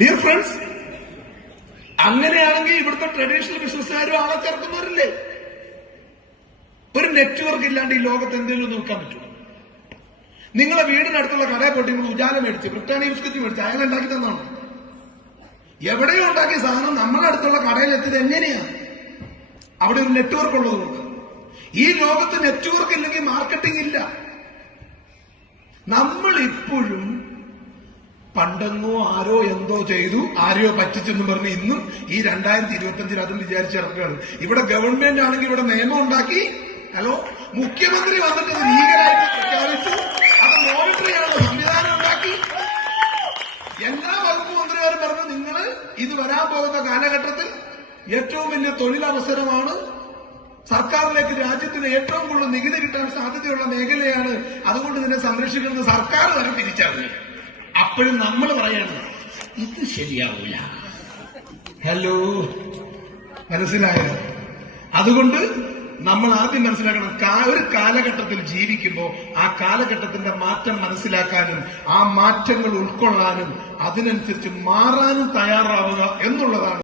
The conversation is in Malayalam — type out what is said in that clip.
ഡിയർ ഫ്രണ്ട്സ് അങ്ങനെയാണെങ്കിൽ ഇവിടുത്തെ ട്രഡീഷണൽ ബിസിനസ്സുകാരും ആളെ ചേർക്കുന്നവരില്ലേ? ഒരു നെറ്റ്വർക്ക് ഇല്ലാണ്ട് ഈ ലോകത്ത് എന്തെങ്കിലും നോക്കാൻ പറ്റുമോ? നിങ്ങളെ വീടിനടുത്തുള്ള കടയെ പോയിട്ട് നിങ്ങൾ ഉജാല മേടിച്ച് ബ്രിട്ടാനിയ ബിസ്ക്കറ്റ് മേടിച്ച് അയാൾ ഉണ്ടാക്കി തന്നാണ്. എവിടെയോ ഉണ്ടാക്കിയ സാധനം നമ്മുടെ അടുത്തുള്ള കടയിൽ എത്തിയത് എങ്ങനെയാണ് അവിടെ ഒരു നെറ്റ്വർക്ക് ഉള്ളതുകൊണ്ട് ഈ ലോകത്ത് നെറ്റ്വർക്ക് ഇല്ലെങ്കിൽ മാർക്കറ്റിംഗ് ഇല്ല. നമ്മൾ ഇപ്പോഴും പണ്ടെന്നോ ആരോ എന്തോ ചെയ്തു ആരെയോ പറ്റിച്ചെന്ന് പറഞ്ഞ് ഇന്നും ഈ രണ്ടായിരത്തി ഇരുപത്തി അഞ്ചിൽ അതും വിചാരിച്ചിറക്കുകയാണ് ഇവിടെ ഗവൺമെന്റ് ആണെങ്കിൽ ഇവിടെ നിയമം ഉണ്ടാക്കി ഹലോ മുഖ്യമന്ത്രി വന്നിട്ട് ലീഗലായിട്ട് പ്രഖ്യാപിച്ചു ഉണ്ടാക്കി. എല്ലാ വകുപ്പ് മന്ത്രിമാരും പറഞ്ഞു നിങ്ങൾ ഇത് വരാൻ പോകുന്ന കാലഘട്ടത്തിൽ ഏറ്റവും വലിയ തൊഴിലവസരമാണ് സർക്കാരിലേക്ക് രാജ്യത്തിന് ഏറ്റവും കൂടുതൽ നികുതി കിട്ടാൻ സാധ്യതയുള്ള മേഖലയാണ്. അതുകൊണ്ട് ഇതിനെ സംരക്ഷിക്കുന്നത് സർക്കാർ വരെ തിരിച്ചറിഞ്ഞു. അപ്പോഴും നമ്മൾ പറയണം ഇത് ശരിയാവൂല. ഹലോ മനസ്സിലായോ? അതുകൊണ്ട് നമ്മൾ ആദ്യം മനസ്സിലാക്കണം ഒരു കാലഘട്ടത്തിൽ ജീവിക്കുമ്പോൾ ആ കാലഘട്ടത്തിന്റെ മാറ്റം മനസ്സിലാക്കാനും ആ മാറ്റങ്ങൾ ഉൾക്കൊള്ളാനും അതിനനുസരിച്ച് മാറാനും തയ്യാറാവുക എന്നുള്ളതാണ്